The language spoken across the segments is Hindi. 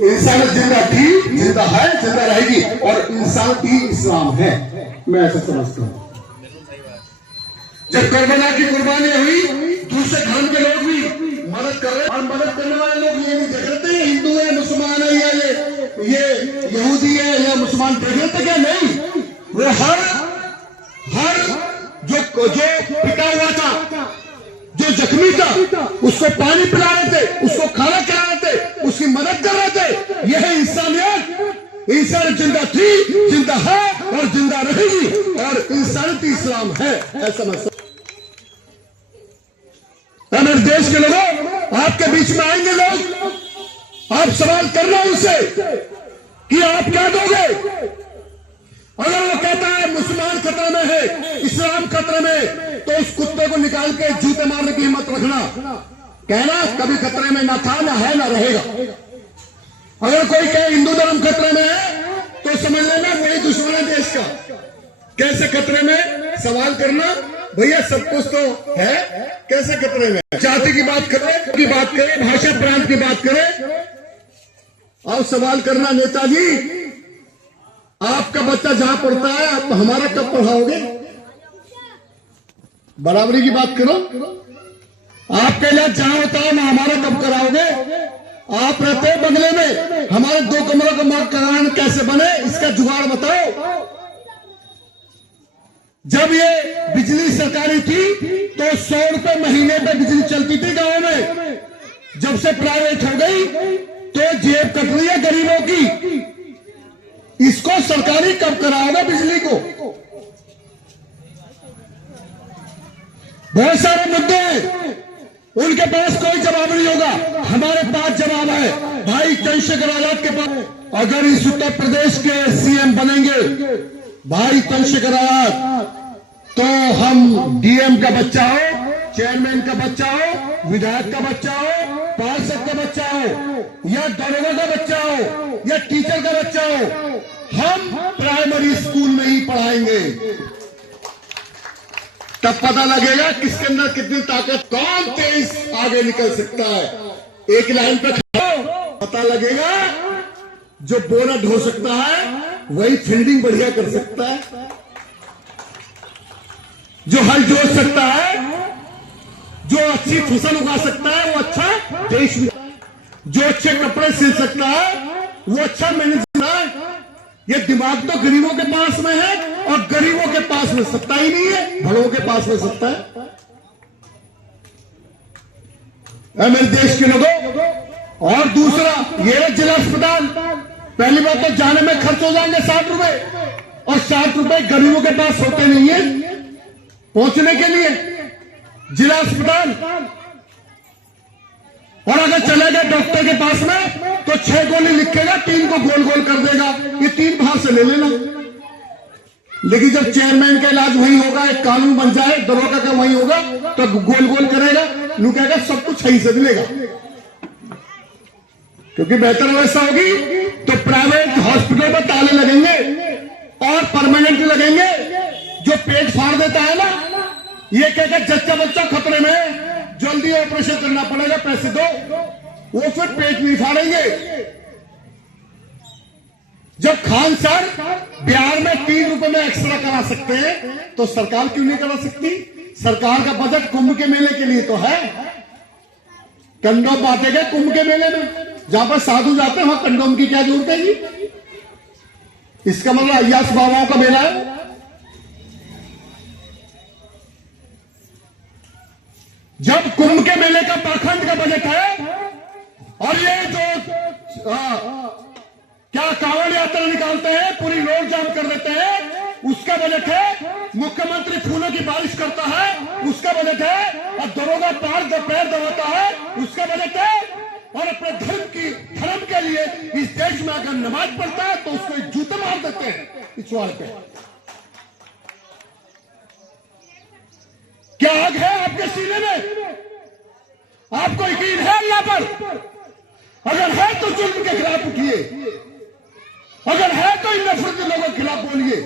इंसानियत जिंदा थी, जिंदा है, जिंदा रहेगी और इंसान ही इस्लाम है। मैं ऐसा समझता हूं। जब करबला की कुर्बानी हुई, दूसरे धर्म के लोग भी मदद कर रहे और मदद करने वाले लोग ये नहीं देख रहे हिंदू है, मुसलमान है या ये यहूदी है या मुसलमान, देख रहे थे क्या? नहीं, वो हर जो पिटा हुआ था, जो जख्मी था, उसको पानी पिला रहे थे, उसको खाना खिला रहे थे, उसकी मदद कर रहे थे। यह है इंसानियत। इंसान जिंदा थी, जिंदा है और जिंदा रहेगी और इंसानियत इस्लाम है। ऐसा मैं मेरे देश के लोगों, आपके बीच में आएंगे लोग, आप सवाल करना उनसे कि आप क्या दोगे। अगर वो कहता है मुसलमान खतरे में है, इस्लाम खतरे में, तो उस कुत्ते को निकाल के जूते मारने की हिम्मत रखना, कहना कभी खतरे में ना था, ना है, ना रहेगा। अगर कोई कहे हिंदू धर्म खतरे में है, तो समझ लेना वही दुश्मन है देश का। कैसे खतरे में? सवाल करना, भैया सब कुछ तो है, कैसे खतरे में? जाति की बात करें, भाषा प्रांत की बात करें, और सवाल करना नेताजी, आपका बच्चा जहां पढ़ता है आप हमारा कब पढ़ाओगे? बराबरी की बात करो। आपका इलाज जहां होता है ना हमारा कब कराओगे? आप रहते हैं बंगले में, हमारे 2 कमरों का मकान कैसे बने, इसका जुगाड़ बताओ। जब ये बिजली सरकारी थी तो 100 रुपए महीने पे बिजली चलती थी गांव में। जब से प्राइवेट हो गई तो जेब कट रही है गरीबों की। इसको सरकारी कब कराओगे बिजली को? बहुत सारे मुद्दे हैं, उनके पास कोई जवाब नहीं होगा, हमारे पास जवाब है। भाई चंद्रशेखर आजाद के पास, अगर इस उत्तर प्रदेश के सीएम बनेंगे भाई चंद्रशेखर आजाद, तो हम डीएम का बच्चा हो, चेयरमैन का बच्चा हो, विधायक का बच्चा हो, पार्षद का बच्चा हो या दरोगा का बच्चा हो या टीचर का बच्चा हो, हम प्राइमरी स्कूल में ही पढ़ाएंगे। तब पता लगेगा किसके अंदर कितनी ताकत, कौन तेज आगे निकल सकता है। एक लाइन पे खड़ो, पता लगेगा जो बोनट हो सकता है वही फील्डिंग बढ़िया कर सकता है, जो हल जोड़ सकता है, जो अच्छी फसल उगा सकता है वो अच्छा देश में, जो अच्छे कपड़े सिल सकता है वो अच्छा मैनेजर है। ये दिमाग तो गरीबों के पास में है और गरीबों के पास में सत्ता ही नहीं है, बड़ों के पास में सत्ता है। मेरे देश के लोगों, और दूसरा ये जिला अस्पताल, पहली बात तो जाने में खर्च हो जाएंगे 60 रुपए, और 60 रुपए गरीबों के पास होते नहीं है पहुंचने के लिए जिला अस्पताल। और अगर चले गए डॉक्टर के पास में तो 6 गोली लिखेगा, 3 को गोल गोल कर देगा, ये 3 बाहर से ले लेना। लेकिन जब चेयरमैन का इलाज वही होगा, एक कानून बन जाए, दरोगा का वही होगा, तो गोल गोल करेगा, नू कहेगा सब कुछ सही से मिलेगा। क्योंकि बेहतर व्यवस्था होगी तो प्राइवेट हॉस्पिटल में ताले लगेंगे और परमानेंट लगेंगे। जो पेट फाड़ देता है ना, ये कहकर जच्चा बच्चा खतरे में, जल्दी ऑपरेशन करना पड़ेगा, पैसे दो, वो फिर पेट नहीं फाड़ेंगे। जब खान सर बिहार में 3 रुपए में एक्सरा करा सकते हैं तो सरकार क्यों नहीं करा सकती? सरकार का बजट कुंभ के मेले के लिए तो है, कंडोम बांटेगा कुंभ के मेले में, जहां पर साधु जाते हैं वहां कंडोम की क्या जरूरत है जी? इसका मतलब अय्यास बाबाओं का मेला है। जब कुंभ के मेले का पाखंड का बजट है और ये जो क्या कांवड़ यात्रा निकालते हैं, पूरी रोड जाम कर देते हैं, उसका बजट है। मुख्यमंत्री फूलों की बारिश करता है, उसका बजट है। और दरोगा पैर दबाता है, उसका बजट है। और अपने धर्म के लिए इस देश में अगर नमाज पढ़ता है तो उसको एक जूते मार देते हैं पिछवाड़ पे। क्या आग है आपके सीने में? आपको यकीन है अल्लाह पर? अगर है तो जुल्म के खिलाफ उठिए, अगर है तो इन नफरत लोगों के खिलाफ बोलिए,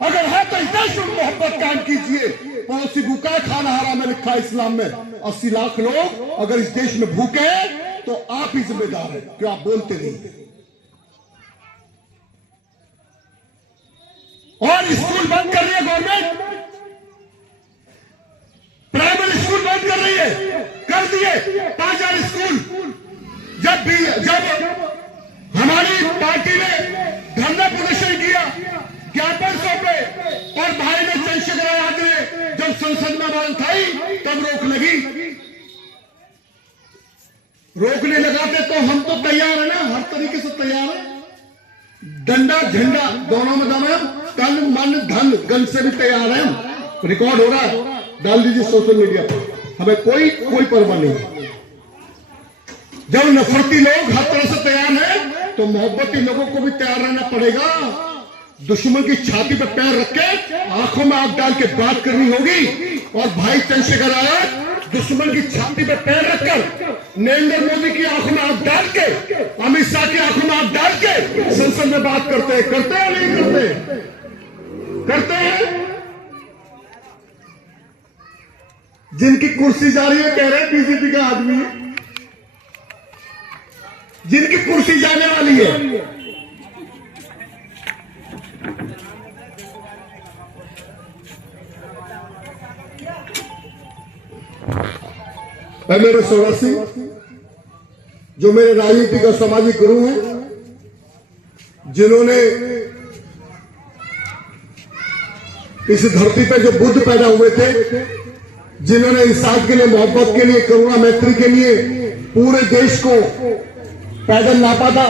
अगर है तो इस देश में मोहब्बत कायम कीजिए। पड़ोसी भूखा है खाना हराम में लिखा है इस्लाम में। 80 लाख लोग अगर इस देश में भूखे हैं तो आप ही जिम्मेदार हैं कि आप बोलते नहीं। और स्कूल बंद कर रही है गवर्नमेंट, प्राइमरी स्कूल बंद कर रही है, कर दिए 5000 स्कूल। जब हमारी पार्टी ने धरना प्रदर्शन किया, ज्ञापन सौंपे, और भाई ने चंद्रशेखर आजाद ने जब संसद में बात उठाई तब रोक लगी। रोकने लगाते तो हम तो तैयार है ना, हर तरीके से तैयार है, डंडा झंडा दोनों में दम है, तन मन धन गन से भी तैयार है। रिकॉर्ड हो रहा है, डाल दीजिए सोशल मीडिया पर, हमें कोई परवाह नहीं। जब नफरती लोग हर तरह से तैयार हैं तो मोहब्बती लोगों को भी तैयार रहना पड़ेगा। दुश्मन की छाती पर पैर रख के आंखों में आंख डाल के बात करनी होगी। और भाई चंद्रशेखर आजाद दुश्मन की छाती पर पैर रखकर, नरेंद्र मोदी की आंखों में आंख डाल के, अमित शाह की आंखों में आंख डाल के संसद में बात करते हैं या नहीं करते? करते हैं। जिनकी कुर्सी जा रही है कह रहे हैं बीजेपी का आदमी है, जिनकी कुर्सी जाने वाली है। मेरे सौरासी जो मेरे राजनीतिक और सामाजिक गुरु हैं, जिन्होंने इस धरती पे जो बुद्ध पैदा हुए थे, जिन्होंने इंसाफ के लिए, मोहब्बत के लिए, करुणा मैत्री के लिए पूरे देश को पैदल नापा था।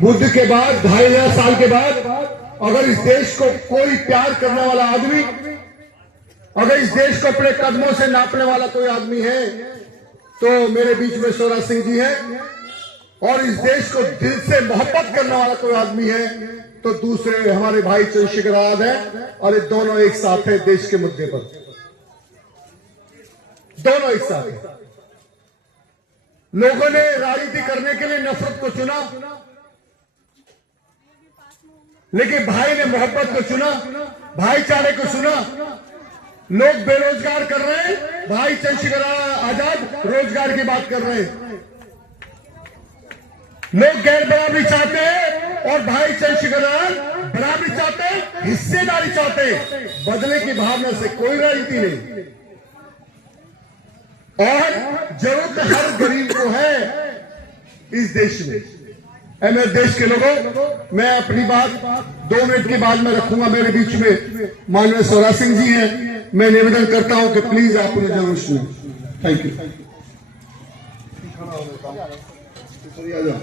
बुद्ध के बाद 2500 साल के बाद अगर इस देश को कोई प्यार करने वाला आदमी, अगर इस देश को अपने कदमों से नापने वाला कोई आदमी है तो मेरे बीच में सोरा सिंह जी हैं। और इस देश को दिल से मोहब्बत करने वाला कोई आदमी है तो दूसरे हमारे भाई चंद्रशेखर आजाद हैं। और ये दोनों एक साथ है देश के मुद्दे पर, दोनों एक साथ है। लोगों ने राजनीति करने के लिए नफरत को चुना, लेकिन भाई ने मोहब्बत को चुना, भाईचारे को चुना। लोग बेरोजगार कर रहे हैं, भाई चंद्रशेखर आजाद रोजगार की बात कर रहे हैं। लोग गैर बराबरी चाहते हैं और भाई चंद्रशेखर आजाद बराबरी चाहते हैं, हिस्सेदारी चाहते हैं। बदले की भावना से कोई राजनीति नहीं। और जरूरत हर गरीब को है इस देश में। मेरे देश के लोगों, मैं अपनी बात 2 मिनट के बाद में रखूंगा। मेरे बीच में माननीय सोरा सिंह जी हैं। मैं निवेदन करता हूं कि प्लीज आप उन्हें जरूर सुनें। Thank you. आ जाओ।